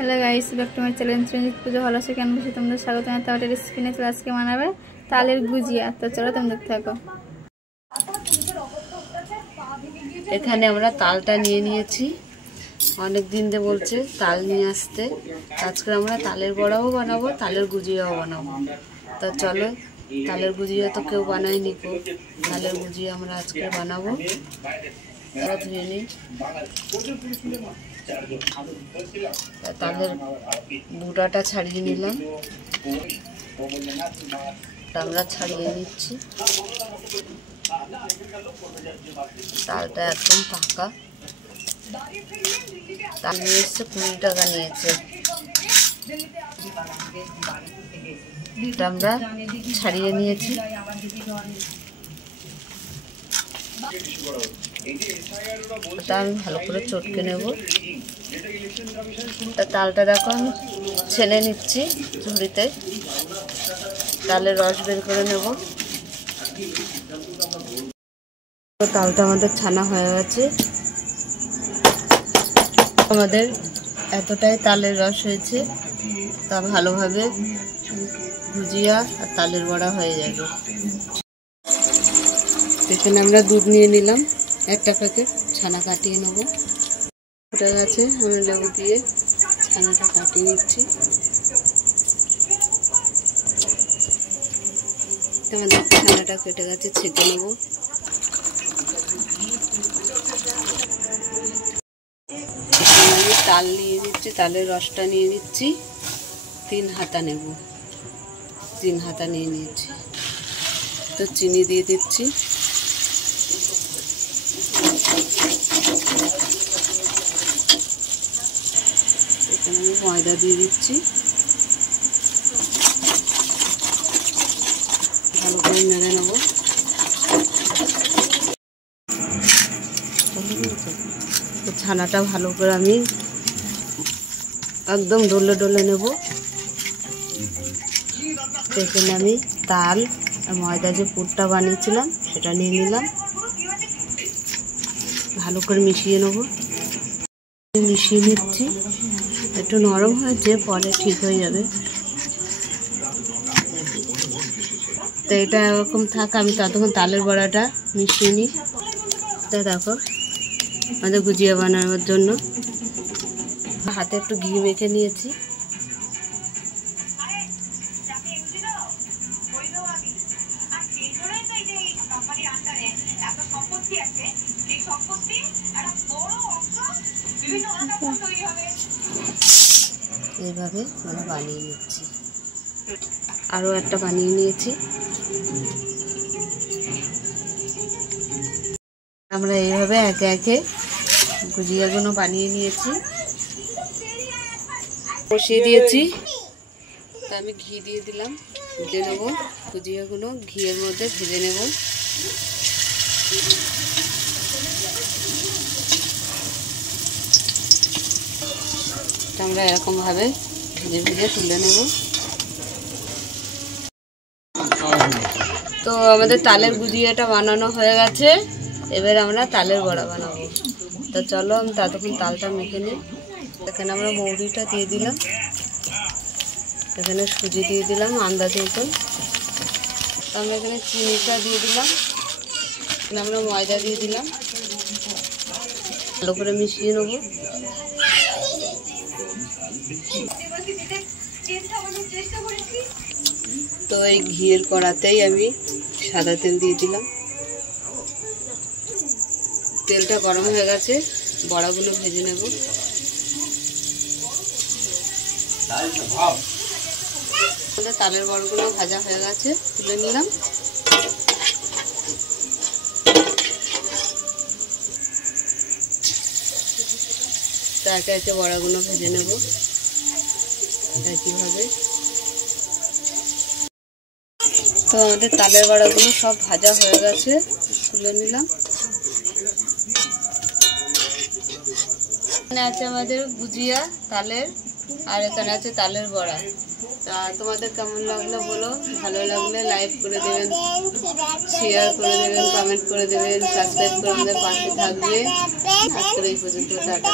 Hello guys, back to my channel Ranjit Puja. ভালো আছো? কেমন আছো তোমরা? স্বাগত জানাই তোমাদের রেসিপিতে। চলো আজকে বানাবে তালের গুজিয়া। তো চলো তোমরা দেখতে থাকো। এখানে আমরা তালটা নিয়ে নিয়েছি। অনেক দিন ধরে বলছে তাল নিয়ে আসতে। আজকে আমরা তালের বড়াও বানাবো, তালের গুজিয়াও বানাবো। তো চলো, তালের গুজিয়া তো কেউ বানায়নি কো, তালের গুজিয়া আমরা আজকে বানাবো। তারা ধুয়ে নিই। তালের বুড়াটা ছাড়িয়ে নিলাম, আমরা ছাড়িয়ে নিচ্ছি। তালটা একদম পাকা। তাল নিয়ে এসছে 20 টাকা নিয়েছে। আমরা ছাড়িয়ে নিয়েছি। ওটা আমি ভালো করে চটকে নেব। তালটা দেখো আমি ছেনে নিচ্ছি ঝুড়িতে। তালের রস বের করে নেব। তালটা আমাদের ছানা হয়ে গেছে। আমাদের এতটাই তালের রস হয়েছে, তা ভালোভাবে গুজিয়া আর তালের বড়া হয়ে যাবে। এখানে আমরা দুধ নিয়ে নিলাম, একটা প্যাকেট। ছানা কাটিয়ে নেব। ওটা গেছে, আমি লেবু দিয়ে ছানাটা কাটিয়ে নিচ্ছি। আমাদের ছানাটা কেটে গেছে, ছেঁকে নেব। আমি তাল নিয়ে নিচ্ছি, তালের রসটা নিয়ে নিচ্ছি। 3 হাতা নেব, 3 হাতা নিয়ে নিয়েছি। তো চিনি দিয়ে দিচ্ছি। এখানে আমি ময়দা দিয়ে দিচ্ছি। ভালো করে নেড়ে নেব। তো ছানাটা ভালো করে আমি একদম ডলে ডলে নেব। এখানে আমি তাল আর ময়দা যে পুরটা বানিয়েছিলাম সেটা নিয়ে নিলাম। ভালো করে মিশিয়ে নেব। মিশিয়ে নিচ্ছি। একটু নরম হয়েছে, পরে ঠিক হয়ে যাবে। তো এটা এরকম থাক, আমি ততক্ষণ তালের বড়াটা মিশিয়ে নিই। তো দেখো, আমাদের গুজিয়া বানানোর জন্য হাতে একটু ঘি মেখে নিয়েছি। এইভাবে আমরা বানিয়ে নিচ্ছি। আরও একটা বানিয়ে নিয়েছি। আমরা এইভাবে একে একে গুজিয়াগুলো বানিয়ে নিয়েছি। বসিয়ে দিয়েছি। তা আমি ঘি দিয়ে দিলাম। ভেজে নেব গুজিয়াগুলো, ঘিয়ের মধ্যে ভেজে নেব। আমরা এরকমভাবে ভেজে ভেজে তুলে নেব। তো আমাদের তালের গুজিয়াটা বানানো হয়ে গেছে। এবার আমরা তালের বড়া বানাবো। তো চলো, আমি ততক্ষণ তালটা মেখে নিই। এখানে আমরা মৌরিটা দিয়ে দিলাম। এখানে সুজি দিয়ে দিলাম আন্দাজ মতন। তো আমরা এখানে চিনিটা দিয়ে দিলাম। আমরা ময়দা দিয়ে দিলাম। ভালো করে মিশিয়ে নেব। তো এই ঘিয়ের কড়াতেই আমি সাদা তেল দিয়ে দিলাম। তেলটা গরম হয়ে গেছে, বড়াগুলো ভেজে নেব। আমাদের তালের বড়াগুলো ভাজা হয়ে গেছে, তুলে নিলাম। তো একে একে বড়াগুলো ভেজে নেব একইভাবে। তো আমাদের তালের বড়াগুলো সব ভাজা হয়ে গেছে, তুলে নিলাম। এখানে আছে আমাদের গুজিয়া তালের, আর এখানে আছে তালের বড়া। তা তোমাদের কেমন লাগলো বলো। ভালো লাগলে লাইক করে দেবেন, শেয়ার করে দেবেন, কমেন্ট করে দেবেন, সাবস্ক্রাইব করে আমাদের পাশে থাকবে। আজকের এই পর্যন্ত, টাটা।